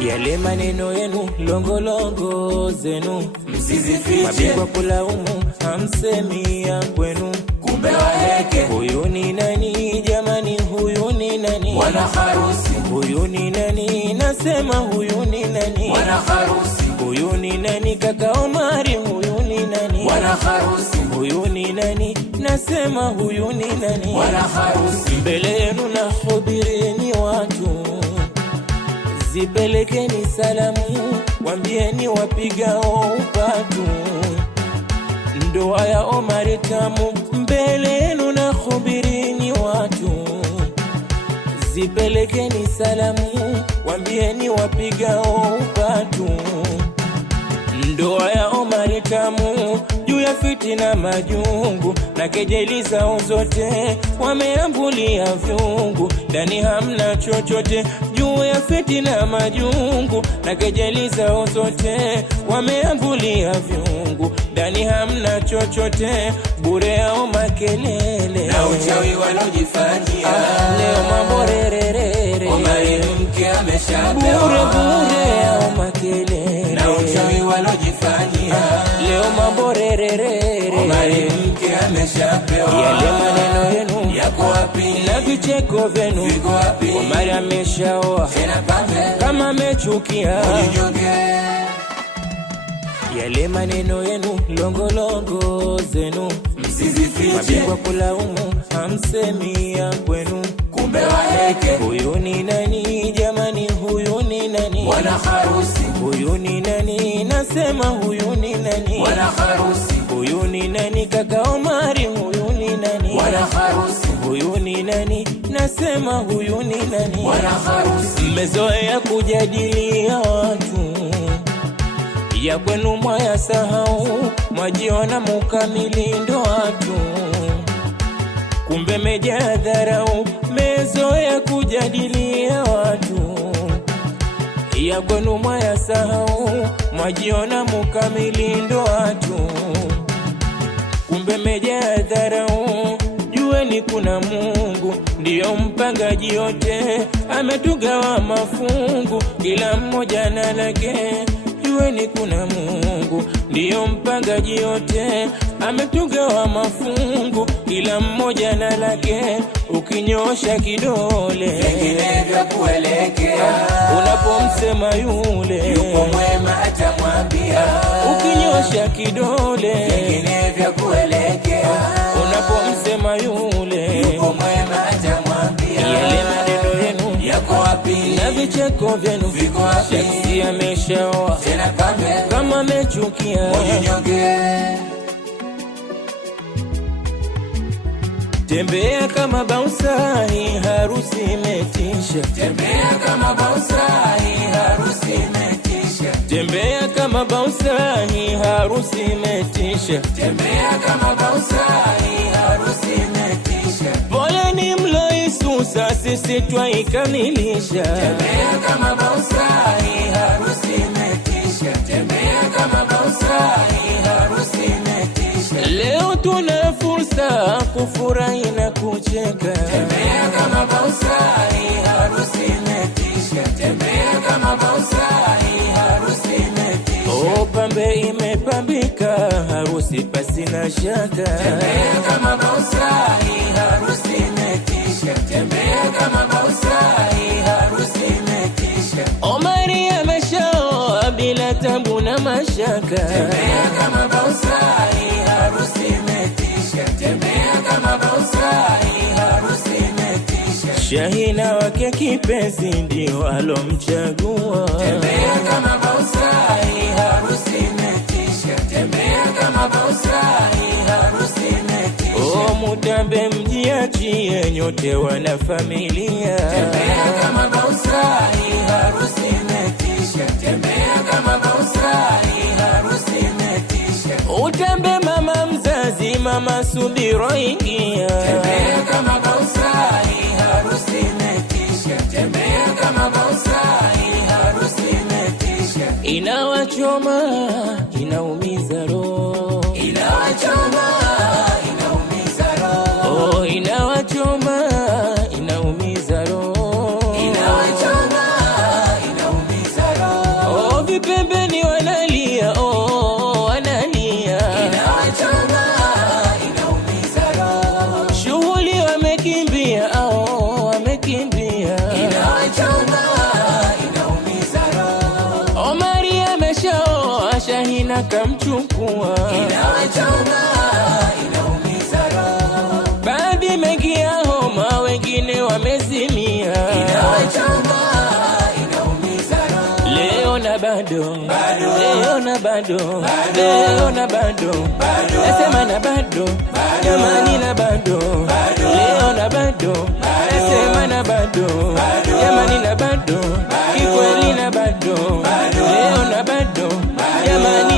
Yale maneno yenu longolongo zenu msizifiche, mabingwa kulaumu hamsemi ya kwenu, kumbe waheke. Huyu ni nani jamani, huyu ni nani? Bwana harusi. Huyu ni nani? Nasema huyu ni nani? Bwana harusi. Huyu ni nani? Kaka Omari, huyu ni nani? Bwana harusi. Huyu ni nani? Nasema huyu ni nani? Bwana harusi. Mbele yenu na hubirini watu, zipelekeni salamu, wambieni wapigao upatu, ndoa ya Omari tamu. Mbele yenu na hubirini watu, zipelekeni salamu, wambieni wapigao upatu, ndoa ya Omari tamu. Juu ya fitina majungu na kejeli zao zote, wameambulia vyungu, ndani hamna chochote. Juu ya fitina majungu na kejeli zao zote, wameambulia vyungu, ndani hamna chochote. Bure yao makelele na uchawi walojifanyia, leo mambo rererere. Omari mke ameshapewa, bure yao makelele na uchawi walojifanyia, leo mambo rererere. Omari mke ameshapewa. Yale maneno yenu yako wapi? Na vicheko vyenu viko wapi? Omari ameshaoa, tena pambe kama amechukia ujinyonge. Yale maneno yenu longolongo zenu msizifiche, mabingwa kulaumu hamsemi ya kwenu, kumbe waheke. Huyu ni nani jamani, huyu ni nani? Bwana harusi. Huyu ni nani? Nasema huyu ni nani? Bwana harusi. Huyu ni nani? Kaka Omari, huyu ni nani? Bwana harusi. Huyu ni nani? Nasema huyu ni nani? Bwana harusi. Mmezoea kujadilia watu, ya kwenu mwaya sahau, mwajiona mukamili ndo watu, kumbe mejaa dharau. Mmezoea kujadilia watu, ya kwenu mwaya sahau, mwajiona mukamili ndo watu, kumbe mejaa dharau. Jueni kuna Mungu ndiyo mpangaji yote, ametugawa mafungu, kila mmoja na lake. Jueni kuna Mungu ndiyo mpangaji yote, ametugawa mafungu, kila mmoja na lake. Ukinyosha kidole vingine vya kuelekea, unapomsema yule yuko mwema atamwambia. Ukinyosha kidole vingine vya kuelekea, unapomsema yule yuko mwema atamwambia. Yale maneno yenu yako wapi? na vicheko vyenu viko wapi? Shaksi ameshaoa, tena pambe kama amechukia ujinyonge. Tembea kama bausa, hii harusi imetisha. Tembea kama bausa, hii harusi imetisha. Tembea kama bausa, hii harusi imetisha. Tembea kama bausa, hii harusi imetisha. Pole ni mloisusa, sisi twaikamilisha. Tembea kama bausa, hii harusi imetisha. Tembea kama bausa, hii harusi imetisha. Leo tuna fursa kufurahi na kucheka. Tembea kama bausa, hii harusi imetisha. Tembea kama bausa, hii harusi imetisha. Oh, pambe imepambika, harusi pasi na shaka. Tembea kama bausa, hii harusi imetisha. Tembea kama bausa, hii harusi imetisha. Omari ameshaoa bila tabu na mashaka. Tembea kama bausa, hii harusi imetisha. Tembea kama bausa, hii harusi imetisha. Shahina wake kipenzi ndio alomchagua. Tembea kama bausa, hii harusi imetisha. Tembea kama bausa, hii harusi imetisha. Oh, mutambe mjiachie, nyote wana familia. Tembea kama bausa, hii harusi imetisha. Tembea kama bausa, hii harusi imetisha. Utambe mama mzazi, mama Subira ingia. Tembea kama bausa, hii harusi imetisha. Tembea kama bausa, hii harusi imetisha. Inawachoma, inaumiza roho. Inawachoma, inaumiza roho. Oh, inawachoma, inaumiza roho. Inawachoma, inaumiza Shahina kamchukua, inawachoma, inaumiza roho. Baadhi mengia homa, wengine wamezimia, inawachoma, inaumiza roho. Leo na bado, leo na bado, leo na bado, nasema na bado, jamani na bado, leo na bado, nasema na bado, jamani na bado, kikweli na bado, leo na bado, jamani